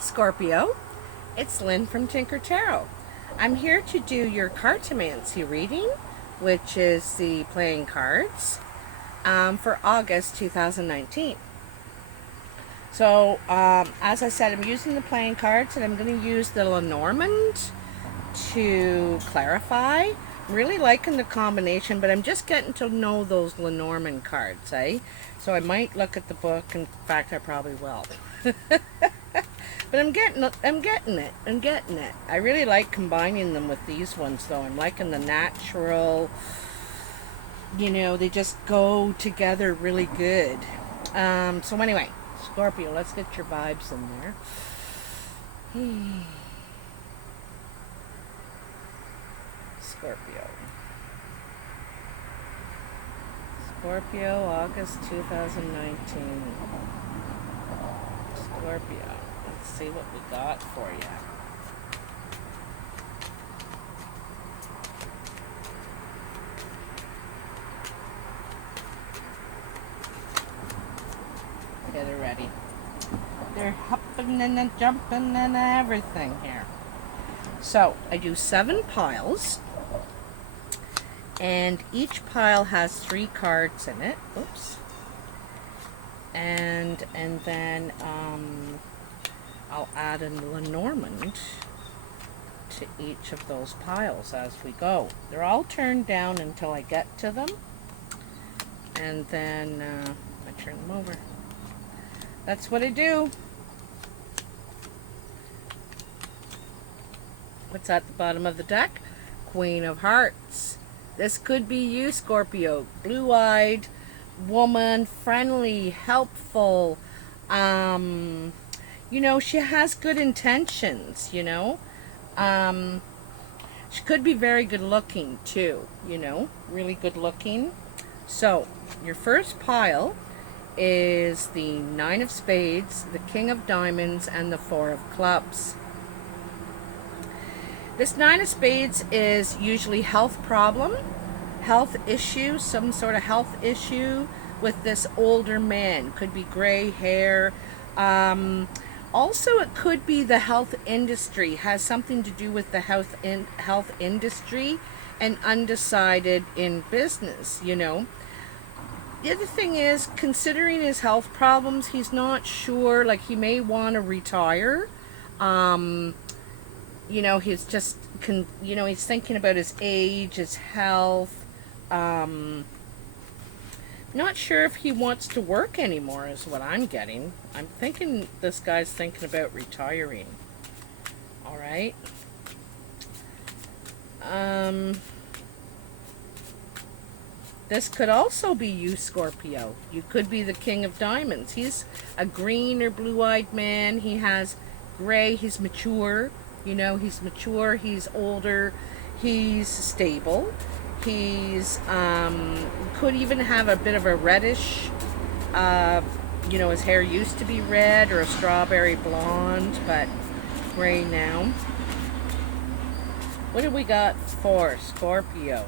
Hi Scorpio, it's Lynn from Tinker Tarot. I'm here to do your cartomancy reading, which is the playing cards for August 2019. So, as I said, I'm using the playing cards and I'm going to use the Lenormand to clarify. I'm really liking the combination, but I'm just getting to know those Lenormand cards, eh? So I might look at the book. In fact, I probably will. But I'm getting it. I really like combining them with these ones, though. I'm liking the natural, they just go together really good. So anyway, Scorpio, let's get your vibes in there. Scorpio, August 2019. Scorpio, let's see what we got for you. Get it ready. They're hopping and jumping and everything here. So, I do 7 piles. And each pile has 3 cards in it. Oops. And then I'll add a Lenormand to each of those piles as we go. They're all turned down until I get to them. And then I turn them over. That's what I do. What's at the bottom of the deck? Queen of Hearts. This could be you, Scorpio. Blue-eyed woman, friendly, helpful. She has good intentions, She could be very good looking too, really good looking. So, your first pile is the 9 of Spades, the King of Diamonds, and the 4 of Clubs. This 9 of Spades is usually health problem, health issue, some sort of health issue with this older man. Could be gray hair. Also, it could be the health industry. Has something to do with the health industry and undecided in business, The other thing is, considering his health problems, he's not sure, like he may want to retire. He's just, he's thinking about his age, his health. Not sure if he wants to work anymore is what I'm getting. I'm thinking this guy's thinking about retiring. Alright. This could also be you, Scorpio. You could be the King of Diamonds. He's a green or blue-eyed man. He has gray. He's mature. He's mature. He's older. He's stable. He's, could even have a bit of a reddish, his hair used to be red or a strawberry blonde, but gray now. What do we got for Scorpio?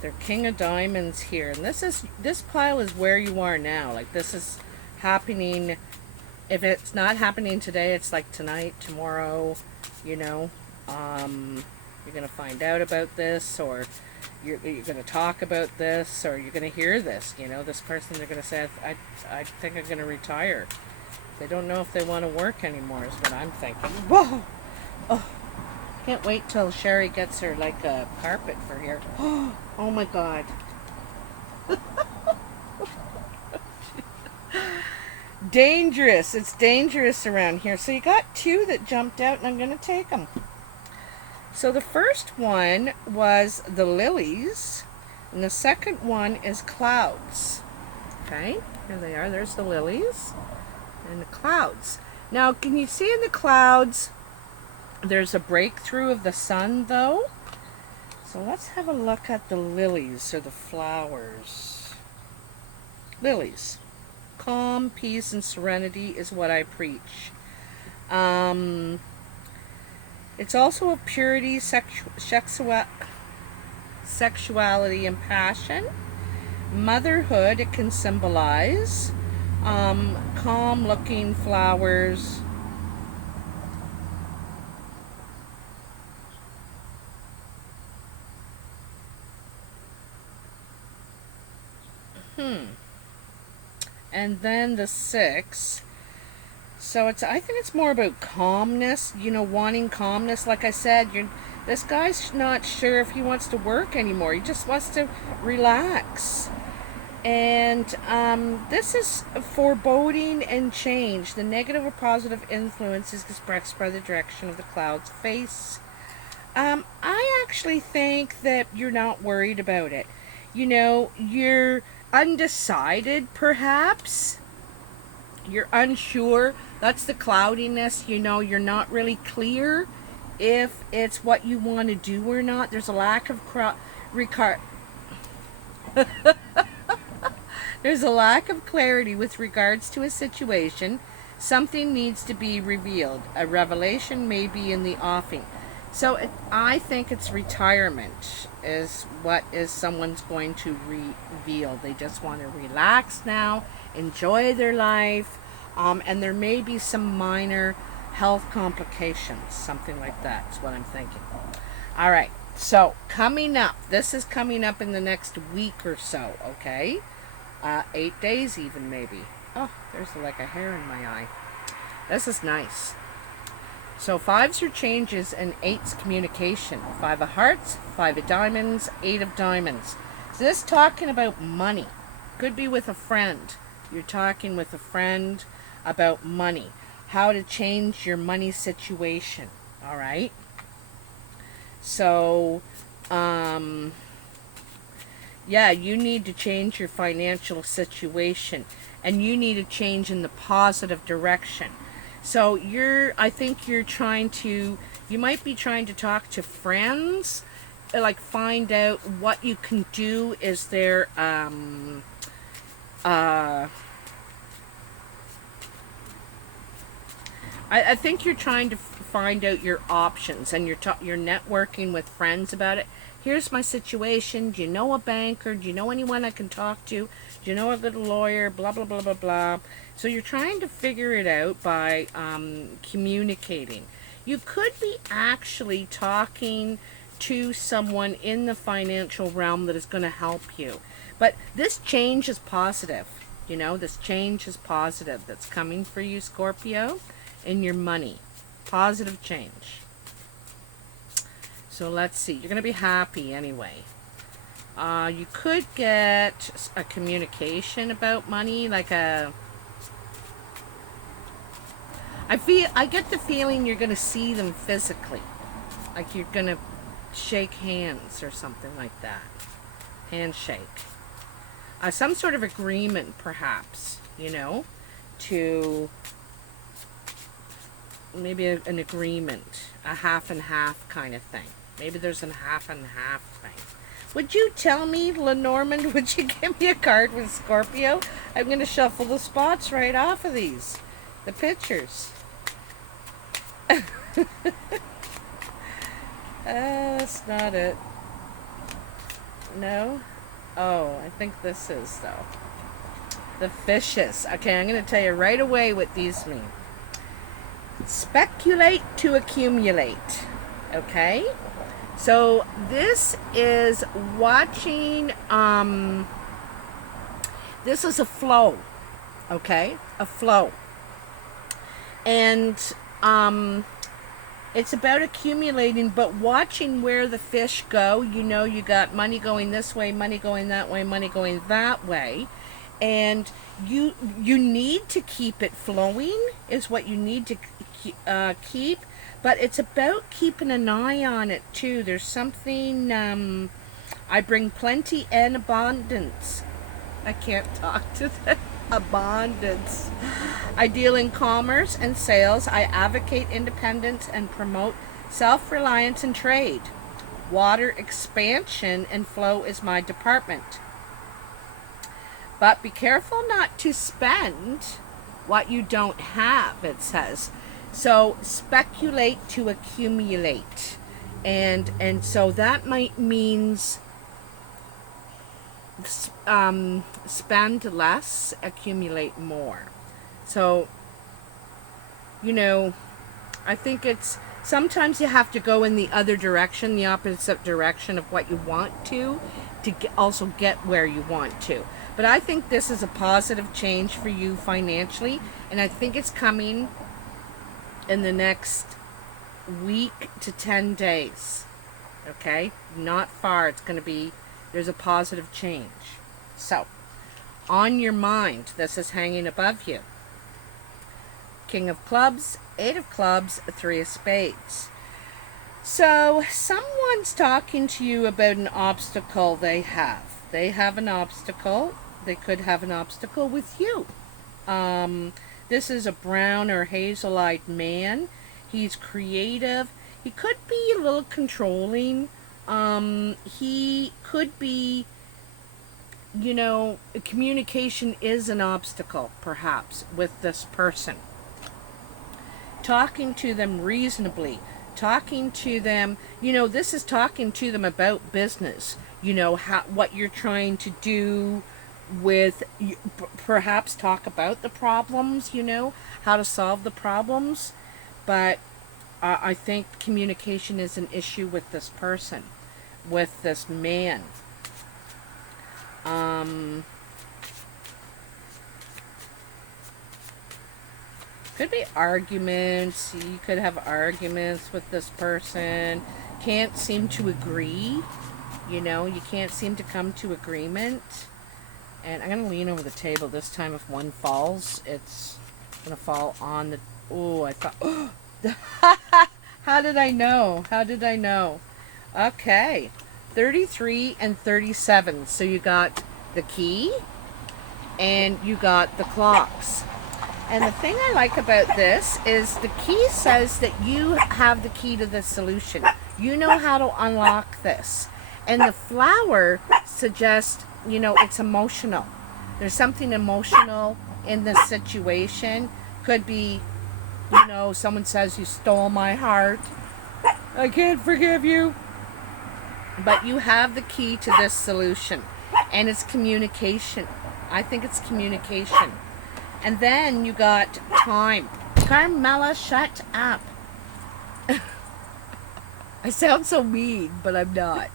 They're King of Diamonds here, and this pile is where you are now. Like, this is happening. If it's not happening today, it's like tonight, tomorrow, you're going to find out about this, or you're going to talk about this, or you're going to hear this, this person, they're going to say, I think I'm going to retire. They don't know if they want to work anymore is what I'm thinking. Whoa! Oh, can't wait till Sherry gets her, like, a carpet for here. Oh my God. Dangerous. It's dangerous around here. So you got 2 that jumped out, and I'm going to take them. So the first one was the lilies, and the second one is clouds. Okay, here they are. There's the lilies and the clouds. Now, can you see in the clouds, there's a breakthrough of the sun, though? So let's have a look at the lilies, or the flowers. Lilies. Calm, peace, and serenity is what I preach. It's also of purity, sexuality, and passion. Motherhood, it can symbolize. Calm looking flowers, And then the 6. So I think it's more about calmness, you know, wanting calmness. Like I said, this guy's not sure if he wants to work anymore. He just wants to relax. And this is foreboding and change. The negative or positive influence is expressed by the direction of the cloud's face. I actually think that you're not worried about it. You know, you're undecided, perhaps. You're unsure. That's the cloudiness. You know, you're not really clear if it's what you want to do or not. There's a lack of There's a lack of clarity with regards to a situation. Something needs to be revealed. A revelation may be in the offing. So I think it's retirement is what is someone's going to reveal. They just want to relax now, enjoy their life, and there may be some minor health complications, something like that is what I'm thinking. All right, so coming up, this is coming up in the next week or so, okay? 8 days even, maybe. Oh, there's like a hair in my eye. This is nice. So 5s are changes and 8s communication. 5 of hearts, 5 of diamonds, 8 of diamonds. So this talking about money. Could be with a friend. You're talking with a friend about money. How to change your money situation. All right? So, yeah, you need to change your financial situation, and you need to change in the positive direction. So I think you're trying to, you might be trying to talk to friends, like find out what you can do. Is there, I think you're trying to find out your options, and you're networking with friends about it. Here's my situation. Do you know a banker? Do you know anyone I can talk to? Do you know a good lawyer? Blah, blah, blah, blah, blah. So you're trying to figure it out by communicating. You could be actually talking to someone in the financial realm that is going to help you. But this change is positive. You know, this change is positive that's coming for you, Scorpio, in your money. Positive change. So let's see. You're going to be happy anyway. You could get a communication about money, like I get the feeling you're going to see them physically. Like you're going to shake hands or something like that. Handshake. Some sort of agreement, perhaps, you know, to maybe an agreement, a half and half kind of thing. Maybe there's a half and half thing. Would you tell me, Lenormand, would you give me a card with Scorpio? I'm going to shuffle the spots right off of these. The pictures. That's not it. No? Oh, I think this is, though. The fishes. Okay, I'm going to tell you right away what these mean. Speculate to accumulate. Okay? So this is watching, this is a flow. Okay? A flow. And it's about accumulating, but watching where the fish go. You know, you got money going this way, money going that way, money going that way. And you need to keep it flowing is what you need to keep. But it's about keeping an eye on it too. There's something, I bring plenty and abundance. I can't talk to that. Abundance. I deal in commerce and sales. I advocate independence and promote self-reliance and trade. Water expansion and flow is my department. But be careful not to spend what you don't have, it says. So speculate to accumulate. And so that might means spend less, accumulate more. So, you know, I think it's Sometimes you have to go in the other direction, the opposite direction of what you want to also get where you want to. But I think this is a positive change for you financially, and I think it's coming in the next week to 10 days. Okay? Not far. It's going to be, there's a positive change. So, on your mind, this is hanging above you. King of Clubs, 8 of Clubs, 3 of Spades. So, someone's talking to you about an obstacle they have. They have an obstacle. They could have an obstacle with you. This is a brown or hazel-eyed man. He's creative. He could be a little controlling. He could be, you know, communication is an obstacle, perhaps, with this person. Talking to them reasonably. Talking to them, you know, this is talking to them about business. You know, what you're trying to do with, perhaps talk about the problems, you know, how to solve the problems. But I think communication is an issue with this person, with this man. Could be arguments. You could have arguments with this person. Can't seem to agree. You know, you can't seem to come to agreement. And I'm going to lean over the table this time. If one falls, it's going to fall on the... Oh, I thought... Oh, how did I know? How did I know? Okay. 33 and 37. So you got the key and you got the clocks. And the thing I like about this is the key says that you have the key to the solution. You know how to unlock this. And the flower suggests, you know, it's emotional. There's something emotional in this situation. Could be, you know, someone says you stole my heart. I can't forgive you. But you have the key to this solution. And it's communication. I think it's communication. And then you got time. Carmela, shut up. I sound so mean, but I'm not.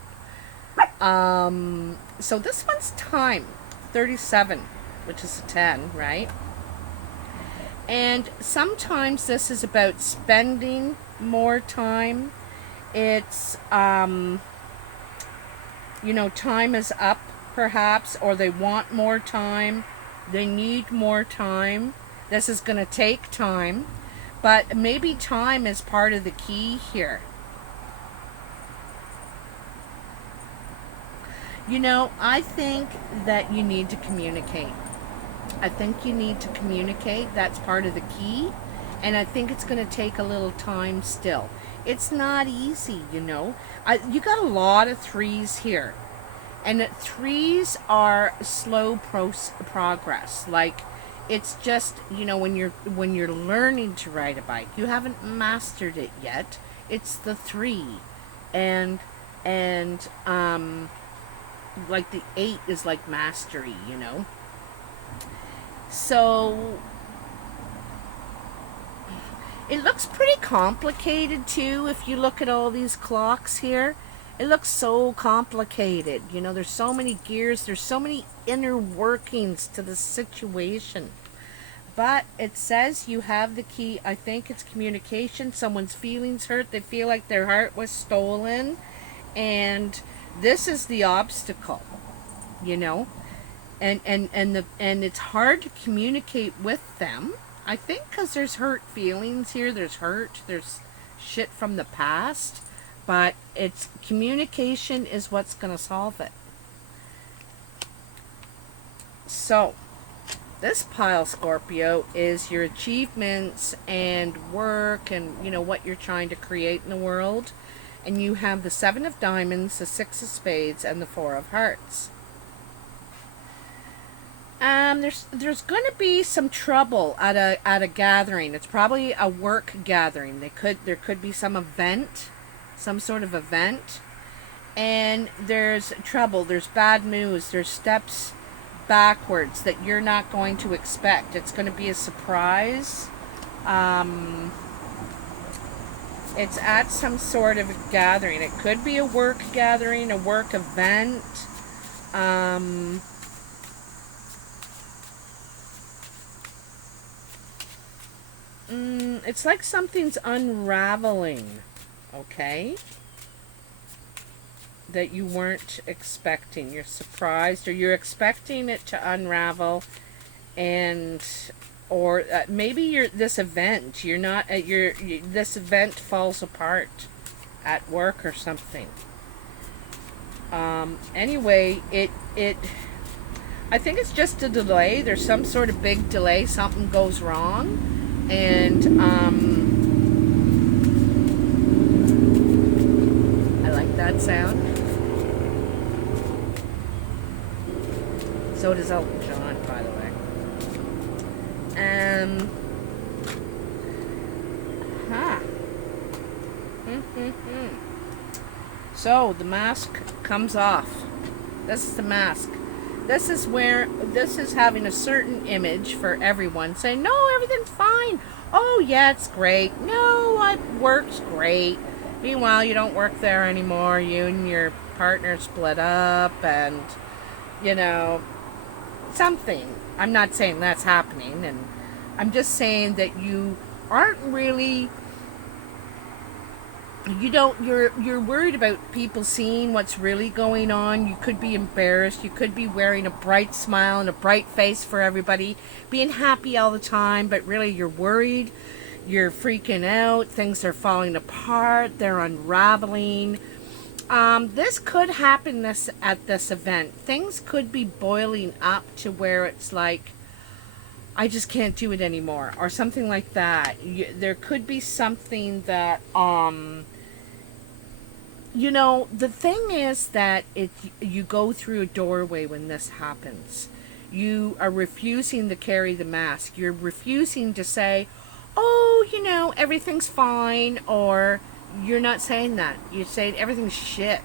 So this one's time. 37, which is a 10, right? And sometimes this is about spending more time. It's, you know, time is up, perhaps, or they want more time. They need more time. This is going to take time. But maybe time is part of the key here. You know, I think that you need to communicate. I think you need to communicate. That's part of the key. And I think it's going to take a little time still. It's not easy, you know. You got a lot of 3s here. And 3s are slow progress. Like, it's just, you know, when you're learning to ride a bike, you haven't mastered it yet. It's the 3, and like the 8 is like mastery, you know. So it looks pretty complicated too. If you look at all these clocks here. It looks so complicated. You know, there's so many gears. There's so many inner workings to the situation. But it says you have the key. I think it's communication. Someone's feelings hurt. They feel like their heart was stolen. And this is the obstacle, you know. And it's hard to communicate with them. I think because there's hurt feelings here. There's hurt. There's shit from the past. But it's communication is what's going to solve it. So, this pile, Scorpio, is your achievements and work and, you know, what you're trying to create in the world. And you have the 7 of Diamonds, the 6 of Spades, and the 4 of Hearts. There's going to be some trouble at a gathering. It's probably a work gathering. There could be some event. Some sort of event, and there's trouble, there's bad news, there's steps backwards that you're not going to expect. It's going to be a surprise. It's at some sort of a gathering. It could be a work gathering, a work event. It's like something's unraveling, okay? That you weren't expecting. You're surprised, or you're expecting it to unravel, and or maybe you're this event. You're not at this event falls apart at work or something. Anyway, it I think it's just a delay. There's some sort of big delay. Something goes wrong, and I like that sound. So does Elton John, by the way. So the mask comes off. This is the mask. This is having a certain image for everyone, saying, no, everything's fine. Oh, yeah, it's great. No, work's great. Meanwhile, you don't work there anymore. You and your partner split up, and, you know, something. I'm not saying that's happening, and I'm just saying that you aren't really, you're worried about people seeing what's really going on. You could be embarrassed. You could be wearing a bright smile and a bright face for everybody, being happy all the time, but really you're worried. You're freaking out. Things are falling apart. They're unraveling. This could happen at this event. Things could be boiling up to where it's like, I just can't do it anymore, or something like that. There could be something that, you know, the thing is that you go through a doorway when this happens. You are refusing to carry the mask. You're refusing to say, oh, you know, everything's fine, or you're not saying that. You're saying everything's shit.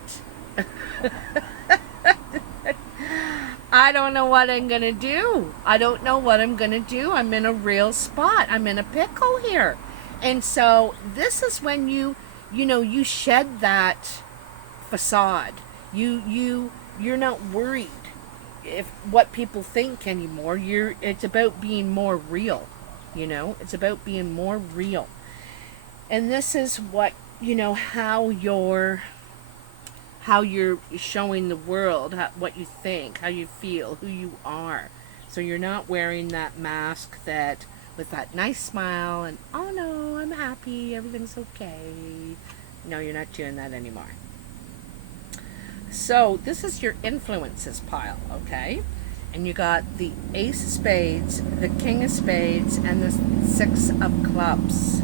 I don't know what I'm going to do. I don't know what I'm going to do. I'm in a real spot. I'm in a pickle here. And so this is when you shed that facade. You're not worried if what people think anymore. It's about being more real. It's about being more real. And this is what, how you're showing the world what you think, how you feel, who you are. So you're not wearing that mask with that nice smile and, oh no, I'm happy, everything's okay. No, you're not doing that anymore. So this is your influences pile, okay? And you got the Ace of Spades, the King of Spades, and the Six of Clubs.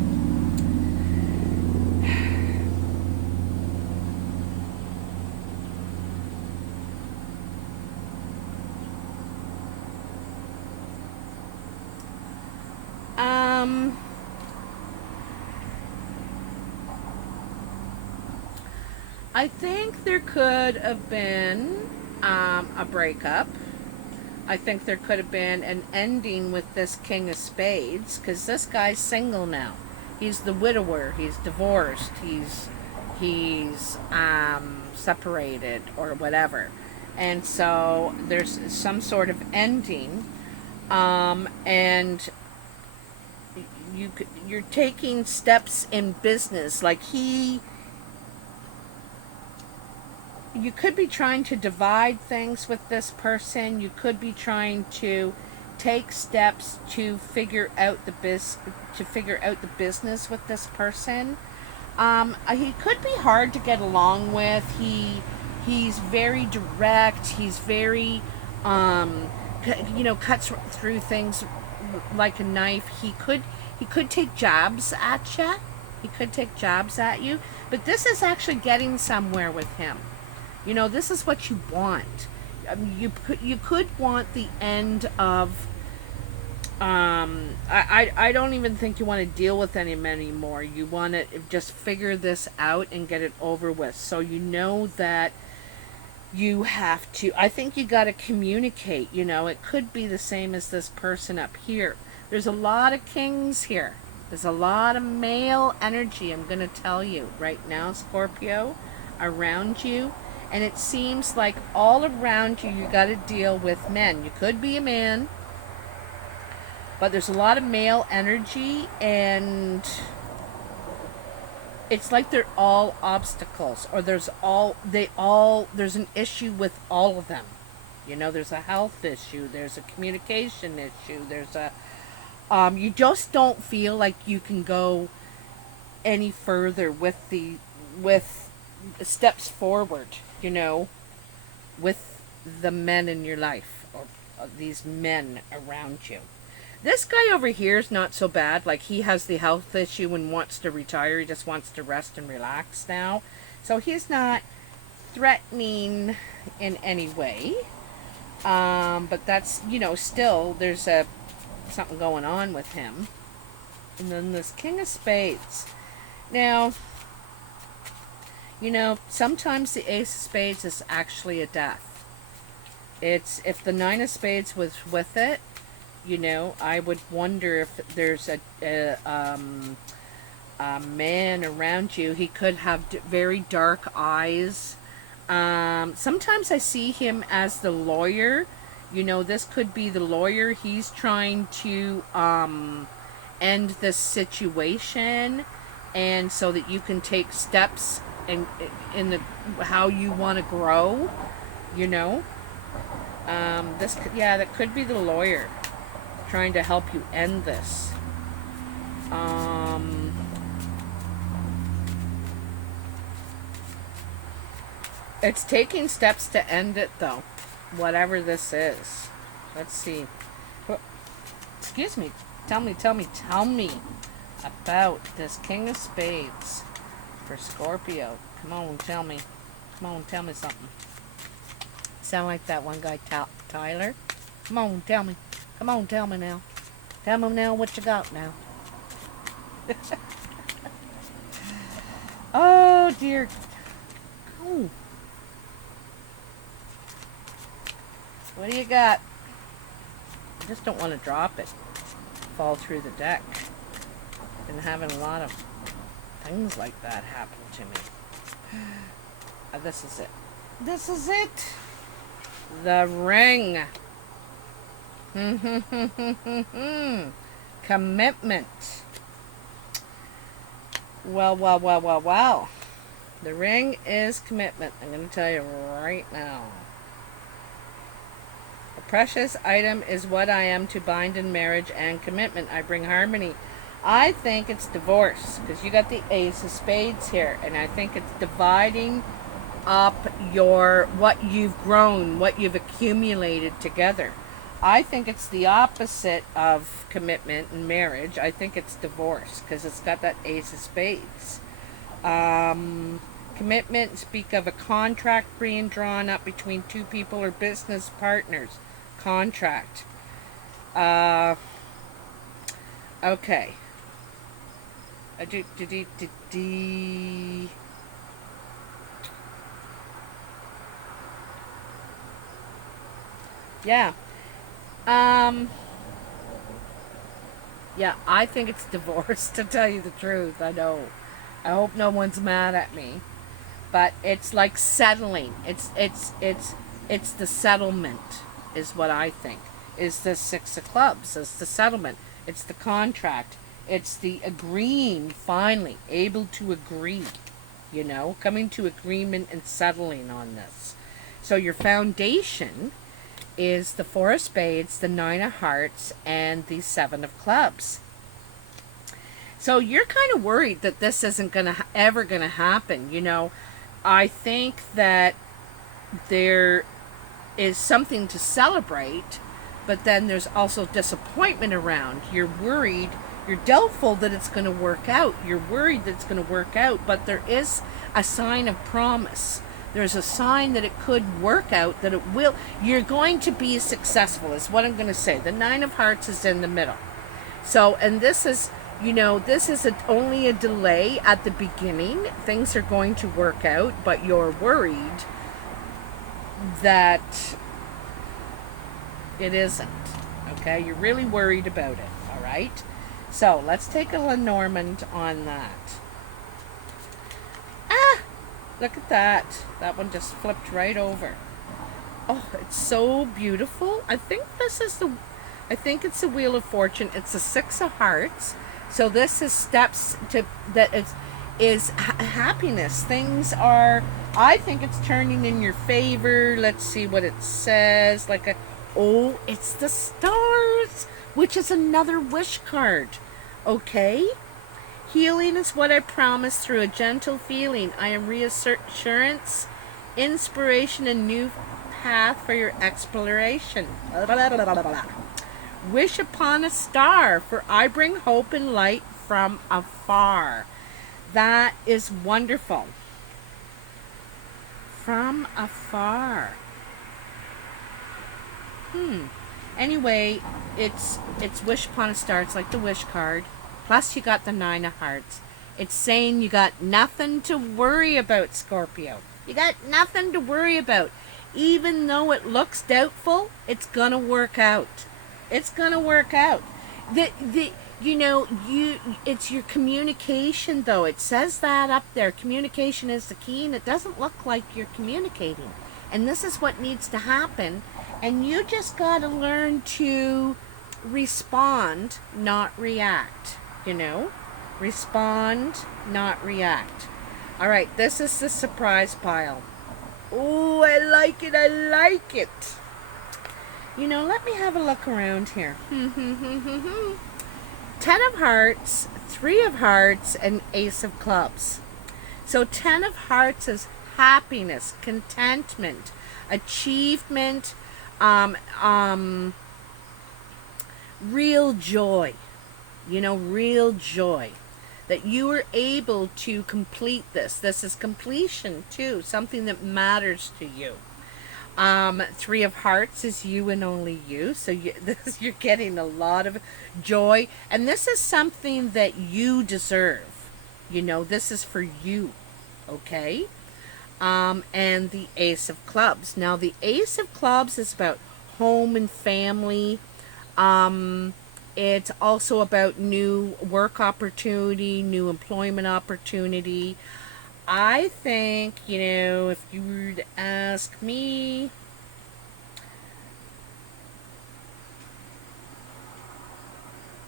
I think there could have been a breakup. I think there could have been an ending with this King of Spades, because this guy's single now. He's the widower. He's divorced. He's separated or whatever. And so there's some sort of ending, and you're taking steps in business. Like you could be trying to divide things with this person. You could be trying to take steps to figure out the business with this person. He could be hard to get along with. He's very direct. He's very cuts through things like a knife. He could take jabs at you. He could take jabs at you. But this is actually getting somewhere with him. This is what you want. You could want the end of. I don't even think you want to deal with him anymore. You want to just figure this out and get it over with. So you know that you have to. I think you got to communicate. It could be the same as this person up here. There's a lot of kings here. There's a lot of male energy, I'm going to tell you right now, Scorpio, around you. And it seems like all around you, you got to deal with men. You could be a man, but there's a lot of male energy, and it's like they're all obstacles, or there's an issue with all of them. You know, there's a health issue, there's a communication issue, there's a you just don't feel like you can go any further with steps forward, you know, with the men in your life, or these men around you. This guy over here is not so bad. Like, he has the health issue and wants to retire. He just wants to rest and relax now. So he's not threatening in any way. But that's, you know, still there's something going on with him. And then this King of Spades. Now, you know, sometimes the Ace of Spades is actually a death. It's, if the Nine of Spades was with it, you know, I would wonder if there's a man around you. He could have very dark eyes. Sometimes I see him as the lawyer. You know, this could be the lawyer. He's trying to end this situation, and so that you can take steps in the how you want to grow. You know, that could be the lawyer trying to help you end this. It's taking steps to end it, though, whatever this is. Let's see. Excuse me. Tell me about this King of Spades for Scorpio. Come on, tell me. Come on, tell me something. Sound like that one guy, Tyler? Come on, tell me. Come on, tell me now. Tell me now what you got now. Oh, dear. Oh. What do you got? I just don't want to drop it. Fall through the deck. Been having a lot of things like that happen to me. This is it. This is it. The Ring. Commitment. Well. The Ring is commitment. I'm going to tell you right now. A precious item is what I am to bind in marriage and commitment. I bring harmony. I think it's divorce, because you got the Ace of Spades here, and I think it's dividing up what you've grown, what you've accumulated together. I think it's the opposite of commitment and marriage. I think it's divorce, because it's got that Ace of Spades. Commitment speak of a contract being drawn up between two people or business partners. Contract. Okay. Yeah. Yeah, I think it's divorce, to tell you the truth. I know. I hope no one's mad at me. But it's like settling. It's the settlement is what I think. Is the Six of Clubs. It's the settlement. It's the contract. It's the agreeing, finally, able to agree. You know, coming to agreement and settling on this. So your foundation is the Four of Spades, the Nine of Hearts, and the Seven of Clubs. So you're kind of worried that this isn't ever going to happen. You know, I think that there is something to celebrate, but then there's also disappointment around. You're worried, you're doubtful that it's going to work out. You're worried that it's going to work out, but there is a sign of promise. There's a sign that it could work out, that it will. You're going to be successful, is what I'm going to say. The Nine of Hearts is in the middle. So, and this is, you know, this is only a delay at the beginning. Things are going to work out, but you're worried that it isn't. Okay? You're really worried about it. All right? So let's take a Lenormand on that. Ah, look at that. That one just flipped right over. Oh, it's so beautiful. I think it's the Wheel of Fortune. It's the Six of Hearts. So this is steps to that is happiness. Things are, I think it's turning in your favor. Let's see what it says. Oh, it's the Stars, which is another wish card. Okay. Healing is what I promise through a gentle feeling. I am reassurance, inspiration, and new path for your exploration. Blah, blah, blah, blah, blah. Wish upon a star, for I bring hope and light from afar. That is wonderful. From afar. Anyway, it's wish upon a star. It's like the wish card. Plus you got the Nine of Hearts. It's saying you got nothing to worry about, Scorpio. You got nothing to worry about. Even though it looks doubtful, it's gonna work out. It's gonna work out. It's your communication, though. It says that up there. Communication is the key, and it doesn't look like you're communicating. And this is what needs to happen. And you just gotta learn to respond, not react. Respond, not react. All right, this is the surprise pile. Oh, I like it. I like it. Let me have a look around here. 10 of Hearts, 3 of Hearts, and Ace of Clubs. So 10 of Hearts is happiness, contentment, achievement, real joy. Real joy. That you were able to complete this. This is completion, too. Something that matters to you. 3 of Hearts is you and only you. So you're getting a lot of joy. And this is something that you deserve. This is for you. Okay? And the Ace of Clubs. Now, the Ace of Clubs is about home and family. It's also about new work opportunity, new employment opportunity. I think, if you were to ask me,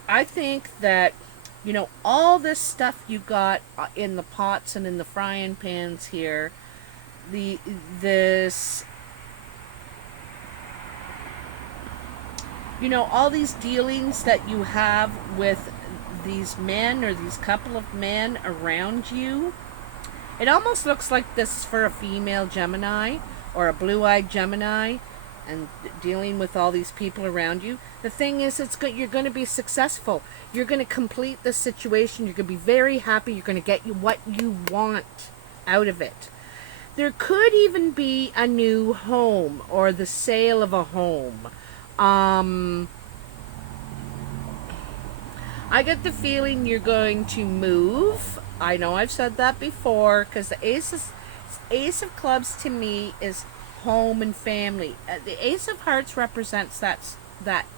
I think that, all this stuff you got in the pots and in the frying pans here, all these dealings that you have with these men or these couple of men around you, it almost looks like this is for a female Gemini or a blue-eyed Gemini, and dealing with all these people around you. The thing is, you're going to be successful. You're going to complete this situation. You're going to be very happy. You're going to get what you want out of it. There could even be a new home or the sale of a home. I get the feeling you're going to move. I know I've said that before, because the Ace of Clubs to me is home and family. The Ace of Hearts represents that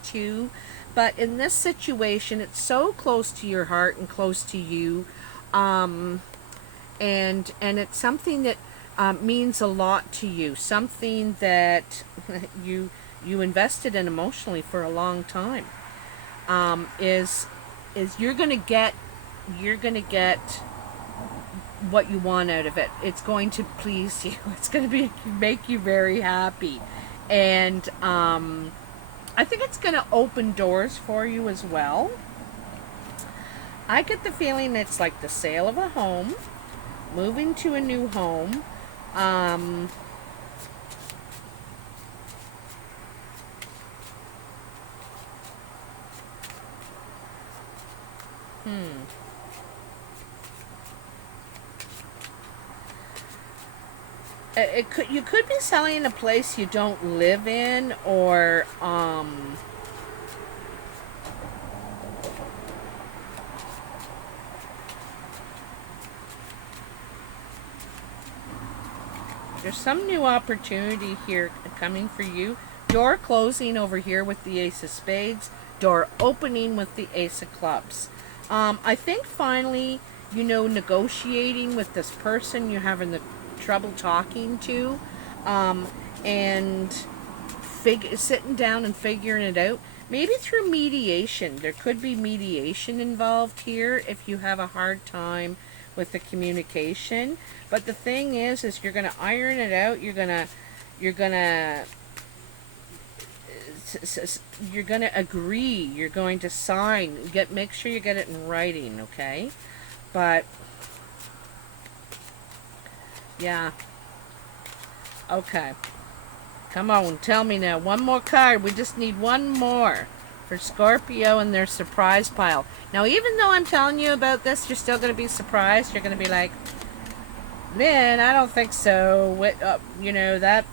too, but in this situation, it's so close to your heart and close to you, and it's something that means a lot to you. Something that you invested in emotionally for a long time. Is you're gonna get what you want out of it. It's going to please you. It's going to make you very happy, and I think it's going to open doors for you as well. I get the feeling it's like the sale of a home, moving to a new home. You could be selling a place you don't live in, or there's some new opportunity here coming for you. Door closing over here with the Ace of Spades. Door opening with the Ace of Clubs. I think finally, you know, negotiating with this person you're having the trouble talking to, and sitting down and figuring it out. Maybe through mediation. There could be mediation involved here if you have a hard time with the communication. But the thing is you're going to iron it out. You're going to agree, you're going to sign, make sure you get it in writing, okay? But yeah, okay, come on, tell me now, one more card. We just need one more for Scorpio and their surprise pile. Now, even though I'm telling you about this, you're still going to be surprised. You're going to be like, Lynn, I don't think so. What, you know, that,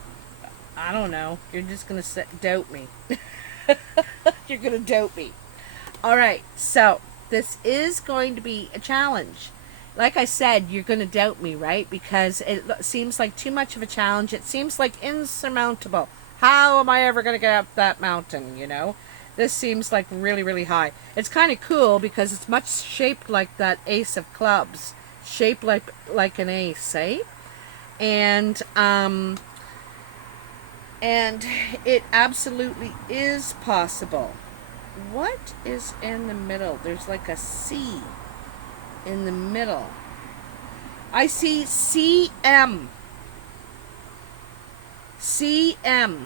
I don't know. You're just going to doubt me. You're going to doubt me. All right, so this is going to be a challenge. Like I said, you're going to doubt me, right? Because it seems like too much of a challenge. It seems like insurmountable. How am I ever going to get up that mountain, you know? This seems like really, really high. It's kind of cool because it's much shaped like that Ace of Clubs. Shaped like an ace, eh? And it absolutely is possible. What is in the middle? There's like a C in the middle. I see CM. CM.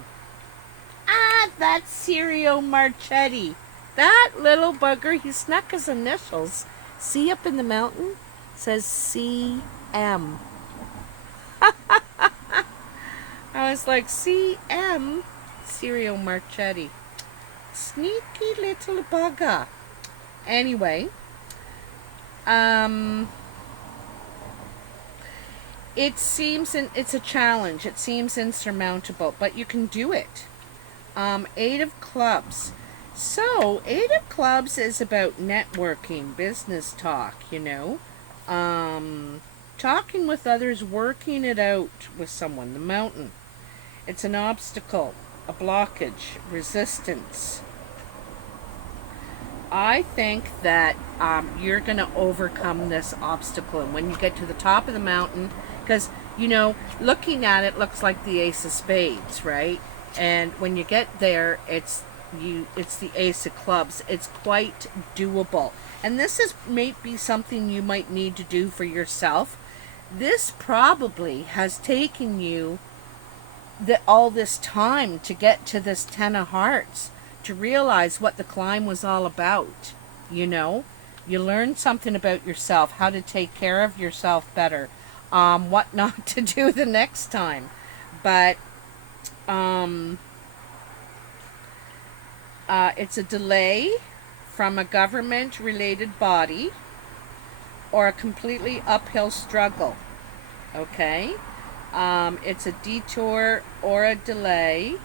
Ah, that's Sirio Marchetti. That little bugger, he snuck his initials. See up in the mountain? Says CM. I was like, CM? Sirio Marchetti. Sneaky little bugger. Anyway, it seems it's a challenge. It seems insurmountable, but you can do it. 8 of Clubs. So, 8 of Clubs is about networking, business talk, you know. Talking with others, working it out with someone. The mountain. It's an obstacle, a blockage, resistance. I think that you're going to overcome this obstacle. And when you get to the top of the mountain, because, you know, looking at it looks like the Ace of Spades, right? And when you get there, it's the Ace of Clubs. It's quite doable. And this is maybe something you might need to do for yourself. This probably has taken you all this time to get to this 10 of Hearts, to realize what the climb was all about. You know, you learned something about yourself, how to take care of yourself better, what not to do the next time. But it's a delay from a government related body or a completely uphill struggle. Okay, it's a detour or a delay.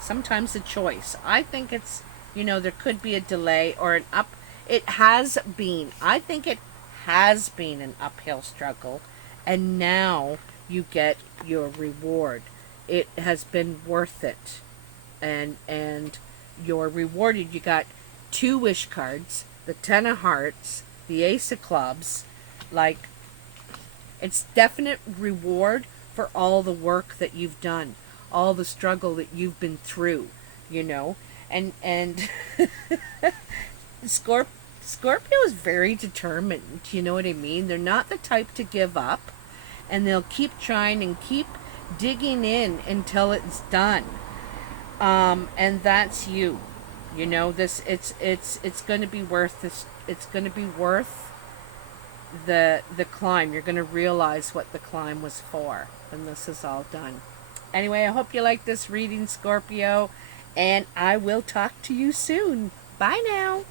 Sometimes a choice. I think it's, you know, there could be a delay or an up. It has been. I think it has been an uphill struggle, and now you get your reward. It has been worth it, and you're rewarded. You got 2 wish cards, the 10 of Hearts, the Ace of Clubs. Like, it's definite reward for all the work that you've done, all the struggle that you've been through, you know. And Scorpio is very determined, you know what I mean? They're not the type to give up, and they'll keep trying and keep digging in until it's done. And that's you. You know, this it's going to be worth this. It's going to be worth the climb. You're going to realize what the climb was for when this is all done. Anyway, I hope you like this reading, Scorpio, and I will talk to you soon. Bye now.